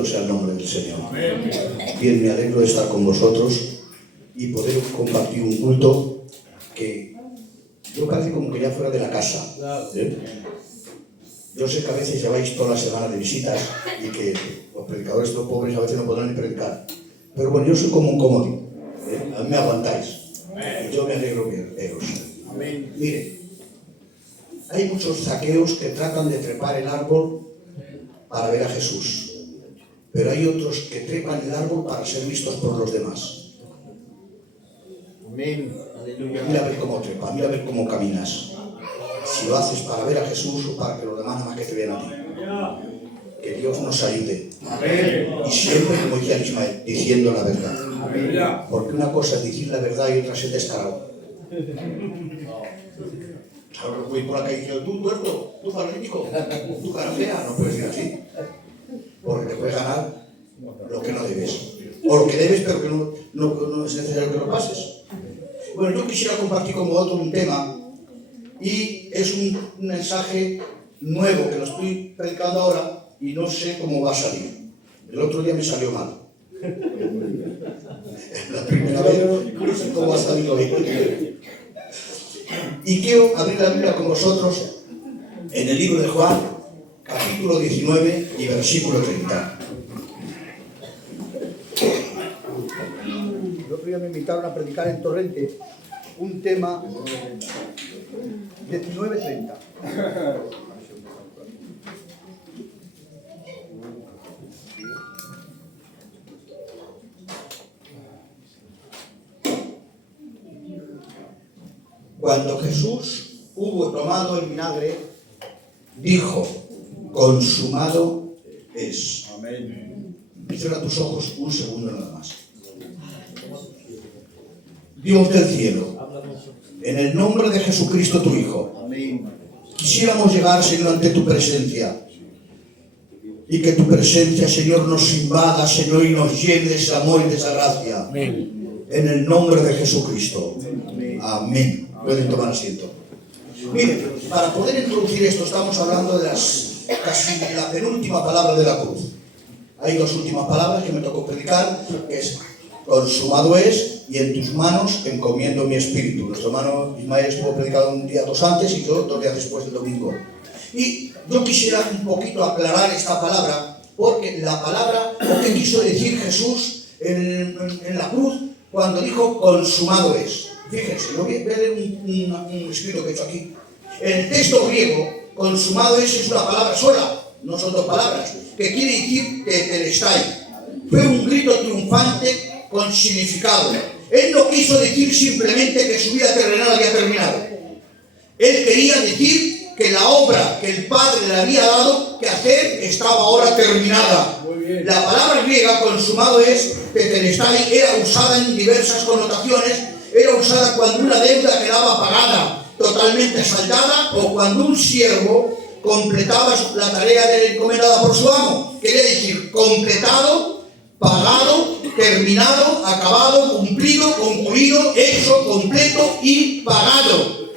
Bendito sea el nombre del Señor. Bien, me alegro de estar con vosotros y poder compartir un culto que yo parece como que ya fuera de la casa. Yo sé que a veces lleváis toda la semana de visitas y que los predicadores, los pobres, a veces no podrán ni predicar. Pero bueno, yo soy como un comodín. A mí me aguantáis. Y yo me alegro de veros. Mire, hay muchos zaqueos que tratan de trepar el árbol para ver a Jesús. Pero hay otros que trepan el árbol para ser vistos por los demás. Mira a ver cómo trepa, mira a ver cómo caminas. Si lo haces para ver a Jesús o para que los demás nada más que te vean a ti. Que Dios nos ayude. Y siempre, como decía Ismael, diciendo la verdad. Porque una cosa es decir la verdad y otra es el descarado. Ahora voy por la calle diciendo, tú tuerto, tú paralítico, tú cara fea, no puedes ir así. Porque te puedes ganar lo que no debes. O lo que debes, pero que no es necesario que lo pases. Bueno, yo quisiera compartir con vosotros un tema, y es un mensaje nuevo que lo estoy predicando ahora y no sé cómo va a salir. El otro día me salió mal. La primera vez no sé cómo va a salir hoy. Y quiero abrir la Biblia con vosotros en el libro de Juan, capítulo 19 y versículo 30. El otro día me invitaron a predicar en Torrente un tema 19:30. Cuando Jesús hubo tomado el vinagre, dijo, consumado es. Amén. Cierra tus ojos un segundo nada más. Dios del cielo, en el nombre de Jesucristo tu Hijo, quisiéramos llegar, Señor, ante tu presencia. Y que tu presencia, Señor, nos invada, Señor, y nos llene de ese amor y de esa gracia. Amén. En el nombre de Jesucristo. Amén. Pueden tomar asiento. Miren, para poder introducir esto, estamos hablando de casi la penúltima palabra de la cruz. Hay dos últimas palabras que me tocó predicar, que es consumado es, y en tus manos encomiendo mi espíritu. Nuestro hermano Ismael estuvo predicado un día, dos antes, y yo 2 días después del domingo. Y yo quisiera un poquito aclarar esta palabra, porque la palabra, lo que quiso decir Jesús en la cruz, cuando dijo consumado es. Fíjense, yo voy a leer un escrito que he hecho aquí. En el texto griego, consumado es una palabra sola, no son dos palabras, que quiere decir tetelestai. Fue un grito triunfante con significado. Él no quiso decir simplemente que su vida terrenal había terminado. Él quería decir que la obra que el Padre le había dado que hacer estaba ahora terminada. La palabra griega consumado es tetelestai, era usada en diversas connotaciones. Era usada cuando una deuda quedaba pagada, totalmente saldada, o cuando un siervo completaba la tarea encomendada por su amo. Quería decir completado, pagado, terminado, acabado, cumplido, concluido, hecho, completo y pagado.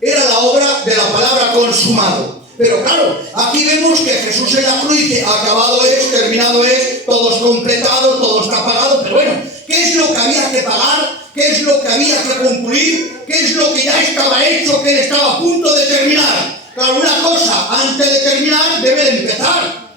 Era la obra de la palabra consumado. Pero claro, aquí vemos que Jesús en la cruz dice, acabado es, terminado es, todo es completado, todo está pagado. Pero bueno, ¿qué es lo que había que pagar? ¿Qué es lo que había que concluir? ¿Qué es lo que ya estaba hecho, que él estaba a punto de terminar? Claro, una cosa, antes de terminar, debe de empezar.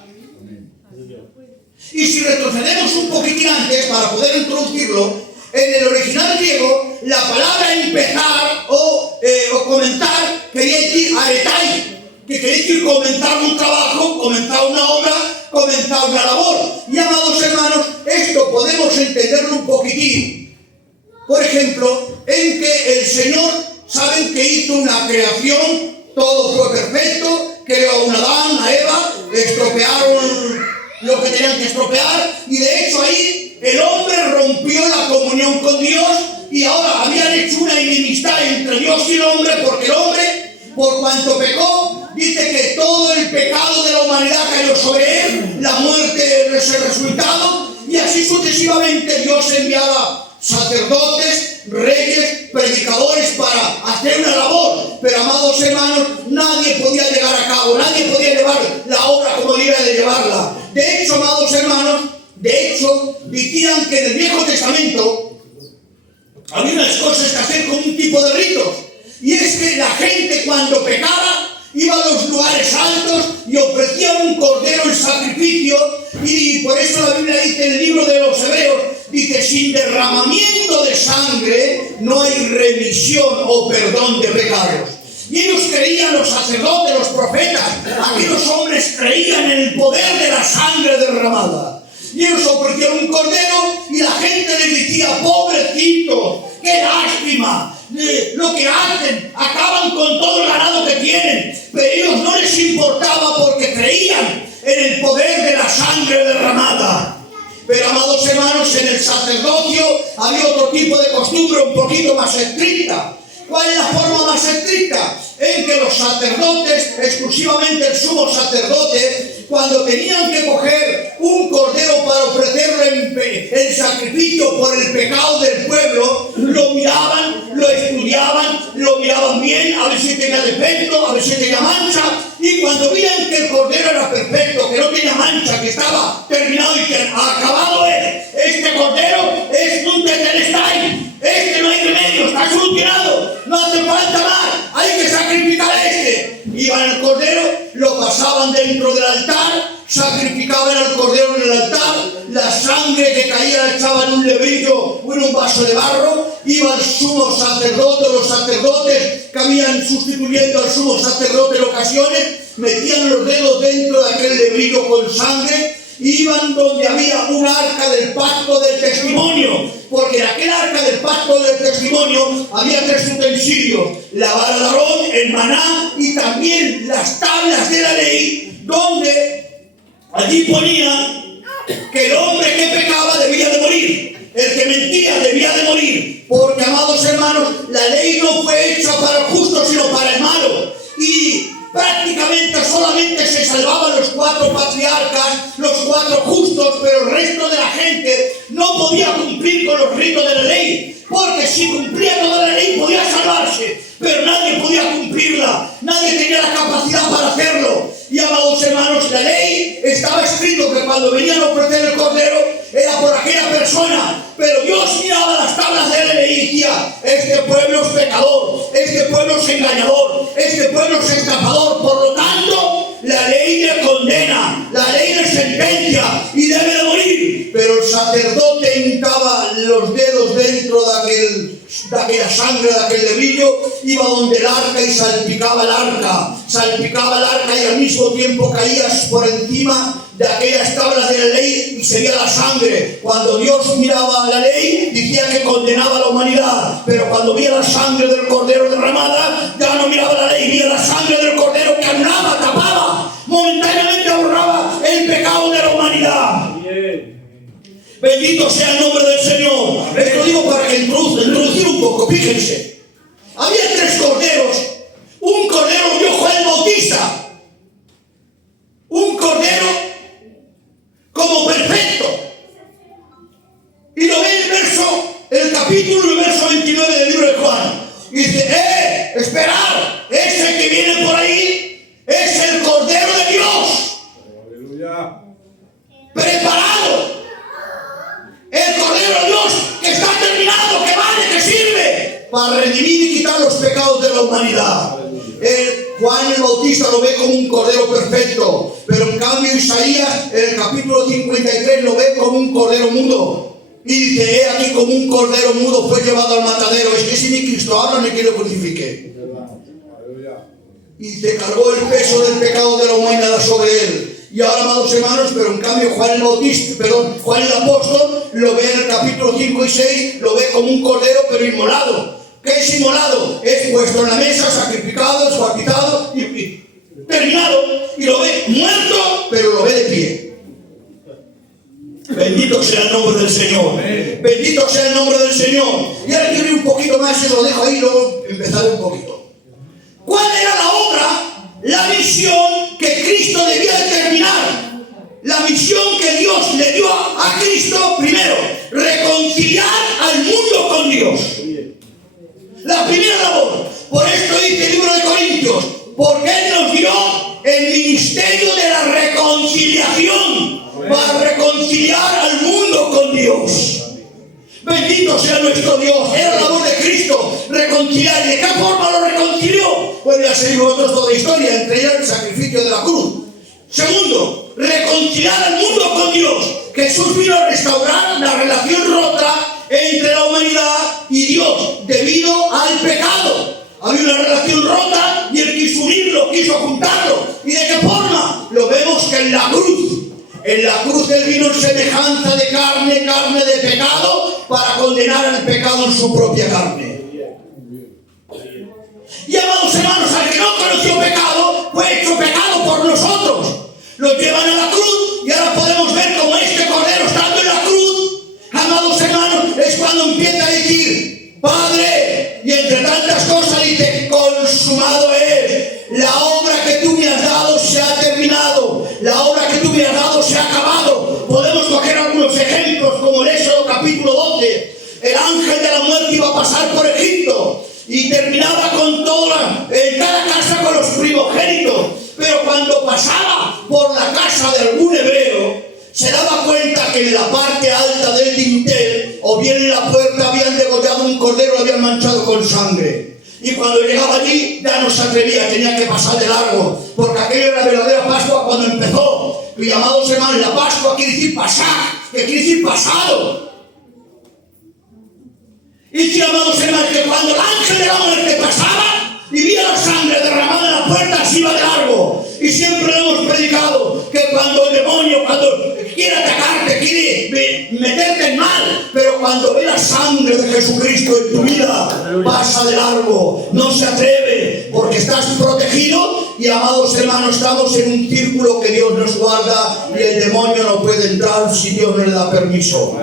Y si retrocedemos un poquitín antes, para poder introducirlo, en el original griego, la palabra empezar o comenzar quería decir aretai, que quería decir comenzar un trabajo, comenzar una obra, comenzar una labor. Y amados hermanos, esto podemos entenderlo un poquitín. Por ejemplo, en que el Señor, saben que hizo una creación, todo fue perfecto, creó a un Adán, a Eva, estropearon lo que tenían que estropear, y de hecho ahí el hombre rompió la comunión con Dios, y ahora habían hecho una enemistad entre Dios y el hombre, porque el hombre, por cuanto pecó, dice que todo el pecado de la humanidad cayó sobre él, la muerte es el resultado, y así sucesivamente Dios enviaba sacerdotes, reyes, predicadores para hacer una labor. Pero amados hermanos, nadie podía llegar a cabo, nadie podía llevar la obra como debía de llevarla. De hecho, amados que en el Viejo Testamento había unas cosas que hacer con un tipo de ritos. Y es que la gente cuando pecaba iba a los lugares altos y ofrecía un cordero en sacrificio. Y por eso la Biblia dice en el libro de los Hebreos, dice, sin derramamiento de sangre no hay remisión o perdón de pecados. Y ellos creían, los sacerdotes, los profetas, aquellos hombres creían en el poder de la sangre derramada. Y ellos ofrecieron un cordero y la gente les decía, pobrecitos, qué lástima, lo que hacen, acaban con todo el ganado que tienen. Pero a ellos no les importaba porque creían en el poder de la sangre derramada. Pero, amados hermanos, en el sacerdocio había otro tipo de costumbre un poquito más estricta. ¿Cuál es la forma más estricta? En que los sacerdotes, exclusivamente el sumo sacerdote, cuando tenían que coger un cordero para ofrecerlo en sacrificio por el pecado del pueblo, lo miraban, lo estudiaban, lo miraban bien, a ver si tenía defecto, a ver si tenía mancha, y cuando veían que el cordero era perfecto, que no tenía mancha, que estaba terminado y que acabado es, este cordero es un tetelestai, este no hay remedio, está solucionado, no hace falta más, hay que sacrificar a este. Iban al cordero, lo pasaban dentro del altar, sacrificaban al cordero en el altar, la sangre que caía la echaban en un lebrillo o en un vaso de barro, iba el sumo sacerdote, los sacerdotes que habían sustituyendo al sumo sacerdote en ocasiones, metían los dedos dentro de aquel lebrillo con sangre, iban donde había un arca del pacto del testimonio, porque en aquel arca del pacto del testimonio había 3 utensilios, la vara de Aarón, el maná y también las tablas de la ley, donde allí ponía que el hombre que pecaba debía de morir, el que mentía debía de morir, porque, amados hermanos, la ley no fue hecha para el justo sino para el malo, y prácticamente solamente se salvaban los 4 patriarcas, los 4 justos, pero el resto de la gente no podía cumplir con los ritos de la ley, porque si cumplía toda la ley podía salvarse, pero nadie podía cumplirla, nadie tenía la capacidad para hacerlo. Y, amados hermanos, la ley estaba escrito que cuando venían a ofrecer el cordero era por aquella persona, pero Dios miraba las tablas de la ley y decía, este pueblo es pecador, este pueblo es engañador, este pueblo es estafador, por lo tanto la ley le condena, la ley le sentencia y debe de morir. Pero el sacerdote hincaba los dedos dentro de aquella sangre, de aquel lebrillo, iba donde el arca y salpicaba el arca y al mismo tiempo caías por encima de aquellas tablas de la ley y seguía la sangre. Cuando Dios miraba la ley, decía que condenaba a la humanidad, pero cuando veía la sangre del cordero derramada, ya no miraba la ley, veía la sangre del cordero que anulaba, tapaba, momentáneamente borraba el pecado de la humanidad. Bendito sea el nombre del Señor. Esto digo para que introducir un poco. Fíjense, había 3 corderos. Un cordero vio Juan el Bautista, un cordero como perfecto, y lo ve el capítulo y el verso 29 del libro de Juan, y dice, esperad, ese que viene por ahí es el Cordero de Dios. Aleluya. Preparado, el Cordero de Dios que está terminado, que vale, que sirve para redimir y quitar los pecados de la humanidad. Juan el Bautista lo ve como un cordero perfecto, pero en cambio Isaías en el capítulo 53 lo ve como un cordero mudo. Y dice, he aquí como un cordero mudo fue llevado al matadero. Es que si mi Cristo habla, ni que lo crucifique. Y se cargó el peso del pecado de la humanidad sobre él. Y ahora, amados hermanos, pero en cambio Juan el apóstol lo ve en el capítulo 5 y 6, lo ve como un cordero pero inmolado. ¿Qué es inmolado? Es puesto en la mesa, sacrificado, descuartizado y terminado. Y lo ve muerto, pero lo ve de pie. Bendito sea el nombre del Señor. Bendito sea el nombre del Señor. Y ahora quiero ir un poquito más y lo dejo ahí, luego empezar un poquito. ¿Cuál era la obra, la misión que Cristo debía determinar? La misión que Dios le dio a Cristo, primero, reconciliar al mundo con Dios. La primera labor. Por esto dice el libro de Corintios, porque Él nos dio el ministerio de la reconciliación, para reconciliar al mundo con Dios. Bendito sea nuestro Dios. Era la voz de Cristo reconciliar. ¿Y de qué forma lo reconcilió? Pues ya seguimos nosotros toda la historia, entre ellas el sacrificio de la cruz. Segundo, reconciliar al mundo con Dios. Jesús vino a restaurar la relación rota entre la humanidad y Dios debido al pecado. Había una relación rota y Él quiso unirlo, quiso juntarlo. ¿Y de qué forma? Lo vemos que en la cruz. En la cruz Él vino en semejanza de carne, carne de pecado, para condenar al pecado en su propia carne. Y amados hermanos, al que no conoció pecado, fue hecho pecado por nosotros. Lo llevan a la cruz y ahora podemos ver cómo este cordero estando en la cruz, amados hermanos, es cuando empieza a decir, Padre, y entre tantas cosas dice, consumado es. La obra que tú me has dado se ha terminado. La obra que tú me has dado se ha acabado. Podemos coger algunos ejemplos como en Éxodo capítulo 12. El ángel de la muerte iba a pasar por Egipto y terminaba con en cada casa con los primogénitos. Pero cuando pasaba por la casa de algún hebreo, se daba cuenta que en la parte alta del dintel o bien en la puerta habían degollado un cordero, lo habían manchado con sangre. Y cuando llegaba allí ya no se atrevía, tenía que pasar de largo, porque aquello era la verdadera Pascua cuando empezó. Y amados hermanos, la Pascua quiere decir pasar, que quiere decir pasado. Y si, amados hermanos, que cuando el ángel de la muerte pasaba y vía la sangre derramada en la puerta, se iba de largo. Y siempre lo hemos predicado, que cuando el demonio, cuando quiere atacarte, quiere meterte en mal, pero cuando ve la sangre de Jesucristo en tu vida, pasa de largo, no se atreve, porque estás protegido. Y amados hermanos, estamos en un círculo que Dios nos guarda y el demonio no puede entrar si Dios no le da permiso.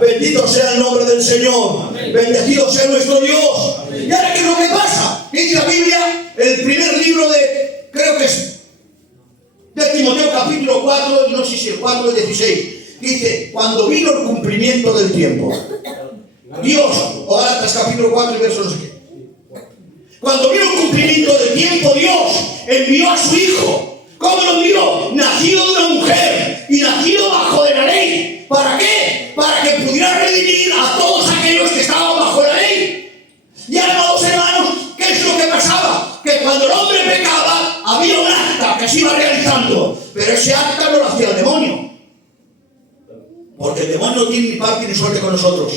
Bendito sea el nombre del Señor. Bendecido sea nuestro Dios. ¿Y ahora qué es lo que pasa? Dice la Biblia, el primer libro de, creo que es de Timoteo capítulo 4, no sé si el 4 o el 16, dice, cuando vino el cumplimiento del tiempo, Dios, o Gálatas capítulo 4 y verso no sé qué, cuando vino el cumplimiento del tiempo, Dios envió a su Hijo. ¿Cómo lo envió? Nacido de una mujer y nacido bajo de la ley. ¿Para qué? Para que pudiera redimir a todos aquellos que estaban bajo la ley. Y amados hermanos, ¿qué es lo que pasaba? Que cuando el hombre pecaba, había un acta que se iba realizando, pero ese acta no lo hacía el demonio, porque el demonio no tiene ni parte ni suerte con nosotros,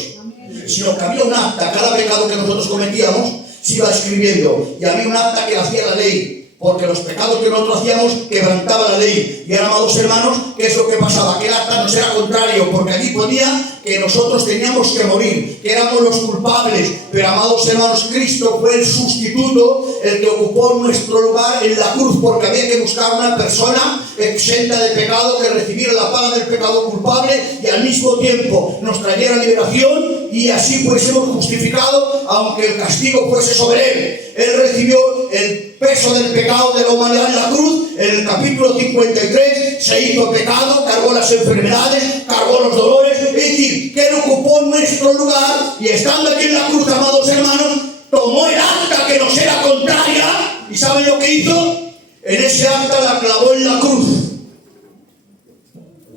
sino que había un acta. Cada pecado que nosotros cometíamos se iba escribiendo, y había un acta que hacía la ley, porque los pecados que nosotros hacíamos quebrantaban la ley. Y ahora, amados hermanos, ¿qué es lo que pasaba? Que el acta nos era contrario, porque allí ponía que nosotros teníamos que morir, que éramos los culpables. Pero, amados hermanos, Cristo fue el sustituto, el que ocupó nuestro lugar en la cruz, porque había que buscar una persona exenta de pecado que recibiera la paga del pecado culpable y al mismo tiempo nos trayera liberación y así fuésemos justificados, aunque el castigo fuese sobre él. Él recibió el peso del pecado de la humanidad en la cruz. En el capítulo 53 se hizo pecado, cargó las enfermedades, cargó los dolores, es decir, que él ocupó nuestro lugar y estando aquí en la cruz, amados hermanos, tomó el acta que nos era contraria y ¿saben lo que hizo? En ese acta la clavó en la cruz,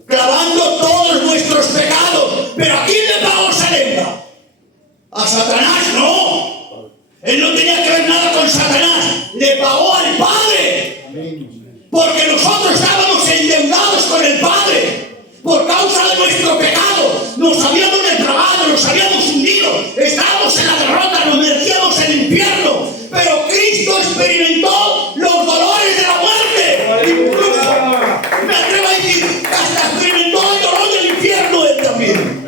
clavando todos nuestros pecados. ¿Pero a quién le pagó esa deuda? ¿A Satanás? No. Él no tenía que ver nada con Satanás. Le pagó al Padre. Porque nosotros estábamos endeudados con el Padre. Por causa de nuestro pecado. Nos habíamos depravado, nos habíamos hundido. Estábamos en la derrota, nos merecíamos el infierno. Pero Cristo experimentó los dolores de la muerte. Incluso, me atrevo a decir, hasta experimentó el dolor del infierno él también.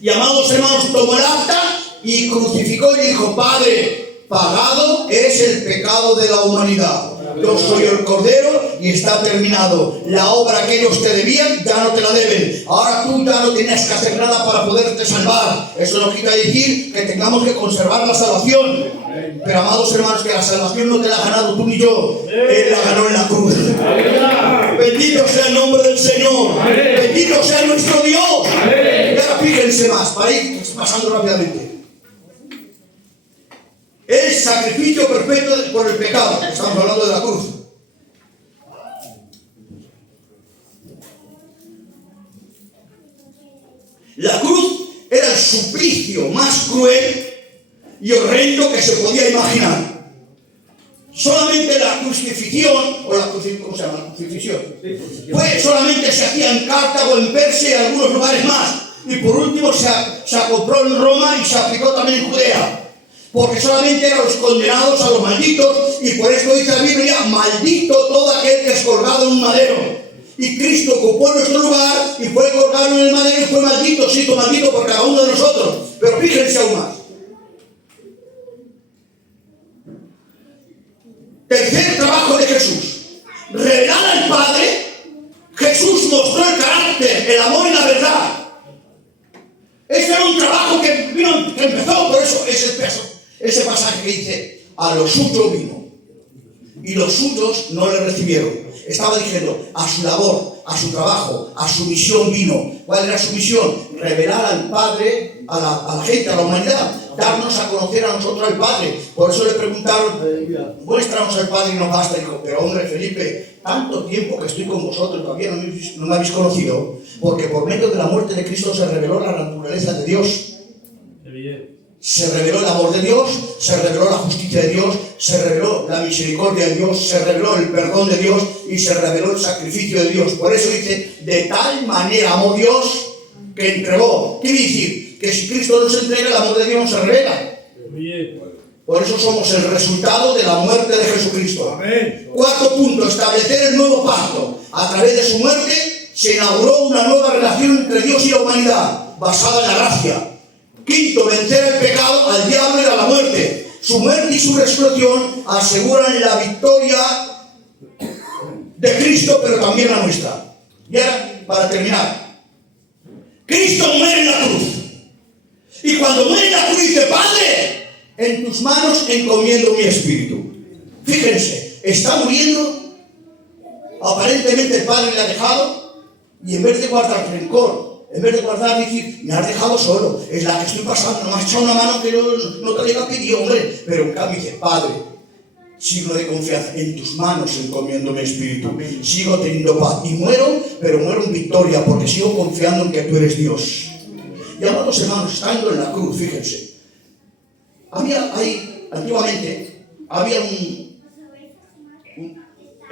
Y amados hermanos, tomó el acta y crucificó y dijo, Padre, pagado es el pecado de la humanidad. Yo soy el Cordero y está terminado. La obra que ellos te debían ya no te la deben. Ahora tú ya no tienes que hacer nada para poderte salvar. Eso no quita decir que tengamos que conservar la salvación. Pero amados hermanos, que la salvación no te la has ganado tú ni yo. Él la ganó en la cruz. Bendito sea el nombre del Señor. Bendito sea nuestro Dios. Y ahora fíjense más, para ir pasando rápidamente. El sacrificio perfecto por el pecado. Estamos hablando de la cruz. La cruz se podía imaginar. Solamente la crucifixión, o la ¿cómo se llama? La crucifixión. Pues solamente se hacía en Cartago, en Persia y en algunos lugares más. Y por último se acopló en Roma y se aplicó también en Judea. Porque solamente eran los condenados a los malditos, y por esto dice la Biblia, maldito todo aquel que es colgado en un madero. Y Cristo ocupó nuestro lugar y fue colgado en el madero y fue maldito, sí, maldito por cada uno de nosotros. Pero fíjense aún más. Tercer trabajo de Jesús. Revelar al Padre. Jesús mostró el carácter, el amor y la verdad. Este era un trabajo que empezó, por eso ese pasaje que dice, a los suyos vino y los suyos no le recibieron. Estaba diciendo, a su labor, a su trabajo, a su misión vino. ¿Cuál era su misión? Revelar al Padre, a la gente, a la humanidad, darnos a conocer a nosotros al Padre. Por eso le preguntaron, muéstranos al Padre y nos basta. Dijo, pero hombre, Felipe, tanto tiempo que estoy con vosotros, todavía no me habéis conocido, porque por medio de la muerte de Cristo se reveló la naturaleza de Dios. Se reveló el amor de Dios, se reveló la justicia de Dios, se reveló la misericordia de Dios, se reveló el perdón de Dios y se reveló el sacrificio de Dios. Por eso dice, de tal manera amó Dios que entregó. ¿Qué quiere decir? Que si Cristo nos entrega, el amor de Dios no se revela. Por eso somos el resultado de la muerte de Jesucristo. Amén. Cuarto punto, establecer el nuevo pacto. A través de su muerte se inauguró una nueva relación entre Dios y la humanidad, basada en la gracia. Quinto, vencer el pecado, al diablo y a la muerte. Su muerte y su resurrección aseguran la victoria de Cristo, pero también la nuestra. Y ahora, para terminar, Cristo muere en la cruz. Y cuando muere en la cruz dice, Padre, en tus manos encomiendo mi espíritu. Fíjense, está muriendo, aparentemente el Padre le ha dejado, y en vez de guardar rencor, en vez de guardar y decir, me has dejado solo, es la que estoy pasando, no me has echado una mano que no te había pedido, hombre. Pero en cambio dice, Padre, signo de confianza, en tus manos encomiendo mi espíritu. Sigo teniendo paz y muero, pero muero en victoria, porque sigo confiando en que tú eres Dios. Y amados hermanos, estando en la cruz, fíjense, antiguamente, había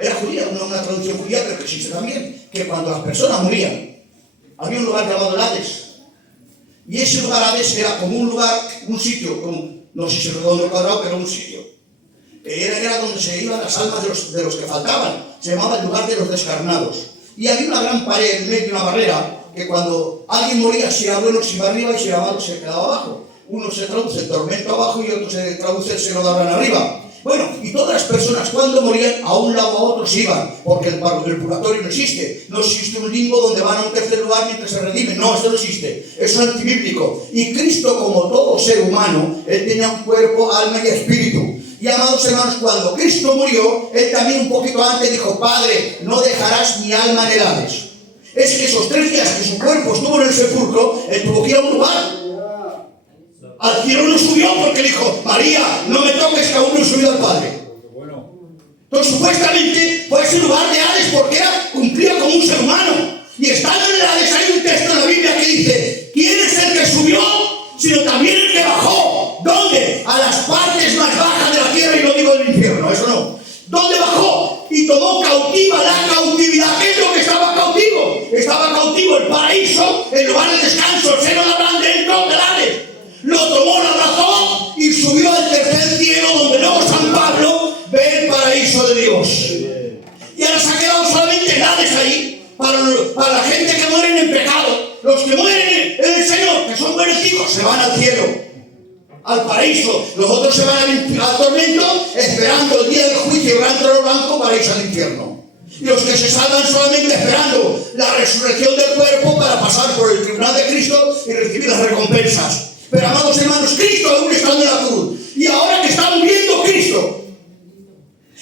era judía, una traducción judía, pero que existe también, que cuando las personas morían, había un lugar llamado el Hades. Y ese lugar Hades era como un lugar, un sitio, no sé si es redondo o cuadrado, pero un sitio. Era donde se iban las almas de los que faltaban. Se llamaba el lugar de los descarnados. Y había una gran pared en medio, una barrera, que cuando alguien moría, si era bueno, se iba arriba, y si era malo, se quedaba abajo. Uno se traduce el tormento abajo y otro se traduce el seno de Abraham arriba. Bueno, y todas las personas cuando morían, a un lado o a otro se iban, porque el purgatorio no existe. No existe un limbo donde van a un tercer lugar mientras se redimen. No, esto no existe. Eso es antibíblico. Y Cristo, como todo ser humano, Él tenía un cuerpo, alma y espíritu. Y amados hermanos, cuando Cristo murió, Él también un poquito antes dijo, Padre, no dejarás mi alma en el Hades. Es que esos 3 días que su cuerpo estuvo en el sepulcro, Él tuvo que ir a un lugar. Al cielo no subió porque dijo, María, no me toques que aún no he subido al Padre. Entonces supuestamente fue ese lugar de Hades porque cumplía como un ser humano. Y estando en el Hades hay un texto en la Biblia que dice, ¿quién es el que subió? Sino también el que bajó. ¿Dónde? A las partes más bajas de la tierra, y no digo del infierno, eso no. ¿Dónde bajó? Y tomó cautiva la cautividad. ¿Qué es lo que estaba cautivo? Estaba cautivo el paraíso, el lugar de descanso, el seno de Abraham dentro del Hades. Lo tomó, lo abrazó y subió al tercer cielo, donde luego San Pablo ve el paraíso de Dios. Y ahora se ha quedado solamente el Hades ahí, para la gente que mueren en pecado. Los que mueren en el Señor, que son buenos chicos, se van al cielo, al paraíso. Los otros se van al tormento, esperando el día del juicio, gran trono blanco, para irse al infierno. Y los que se salvan solamente esperando la resurrección del cuerpo para pasar por el tribunal de Cristo y recibir las recompensas. Pero amados hermanos, Cristo aún está en la cruz. Y ahora que está muriendo Cristo,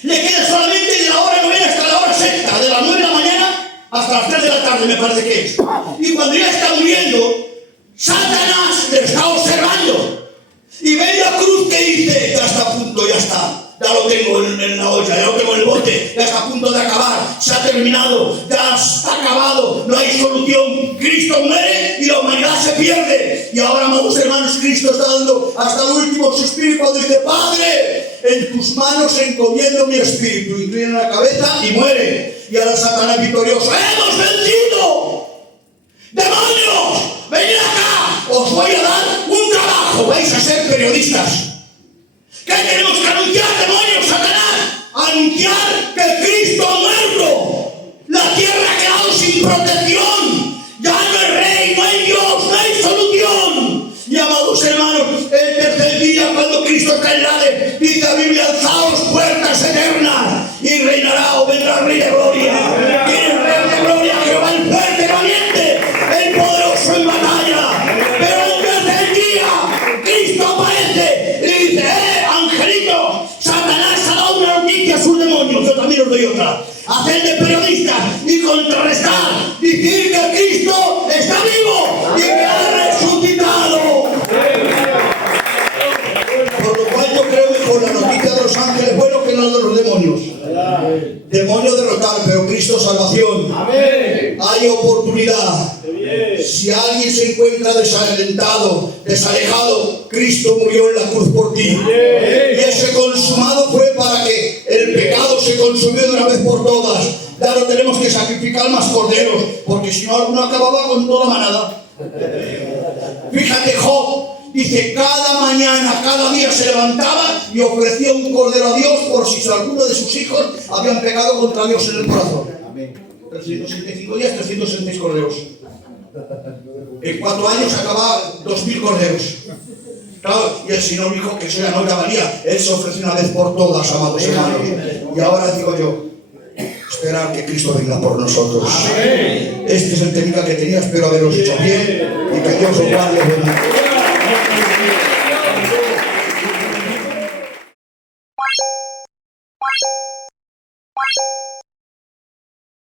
le queda solamente de la hora 9 hasta la hora 6, de las 9 de la mañana hasta las 3 de la tarde, me parece que es. Y cuando ya está muriendo, Satanás le está observando. Y ve la cruz que dice, ya está a punto, ya está. Ya lo tengo en la olla, ya lo tengo en el bote, ya está a punto de acabar, se ha terminado, ya está acabado, no hay solución. Cristo muere y la humanidad se pierde. Y ahora, amados hermanos, Cristo está dando hasta el último suspiro cuando dice: Padre, en tus manos encomiendo mi espíritu. Inclina la cabeza y muere. Y ahora Satanás victorioso: ¡hemos vencido! ¡Demonios! ¡Venid acá! Os voy a dar un trabajo. Vais a ser periodistas. ¿Qué tenemos que anunciar, demonios, Satanás? Anunciar que Cristo ha muerto. La tierra ha quedado sin protección. Ya no hay rey, no hay Dios, no hay solución. Y amados hermanos, el tercer día, cuando Cristo está en la Hades, dice la Biblia: alzaos puertas eternas y reinará o vendrá el Rey de Gloria. ¿Quién es el Rey de Gloria? Jehová el fuerte, el valiente, el poderoso en batalla. Pero el tercer día, Cristo aparece y dice: angelito, Satanás ha dado una noticia a sus demonios, yo también os doy otra. Hacer de periodistas y contrarrestar, decir que Cristo está vivo y que ha resucitado. Por lo cual yo creo mejor la noticia de los ángeles bueno que la de los demonios. Demonios derrotar, pero Cristo salvación. Hay oportunidad. Si alguien se encuentra desalentado, desalejado, Cristo murió en la cruz por ti. Y ese consumado fue para que el pecado se consumió de una vez por todas. Ya no tenemos que sacrificar más corderos, porque si no, alguno acababa con toda la manada. Fíjate, Job dice: cada mañana, cada día se levantaba y ofrecía un cordero a Dios por si alguno de sus hijos habían pecado contra Dios en el corazón. 365 días, 366 corderos. En 4 años acababa 2000 corderos. Claro, y el Señor dijo que eso ya no acabaría. Él se ofreció una vez por todas, amados hermanos. Y ahora digo yo: esperar que Cristo venga por nosotros. Este es el técnica que tenía. Espero haberos hecho bien y que Dios os guarde.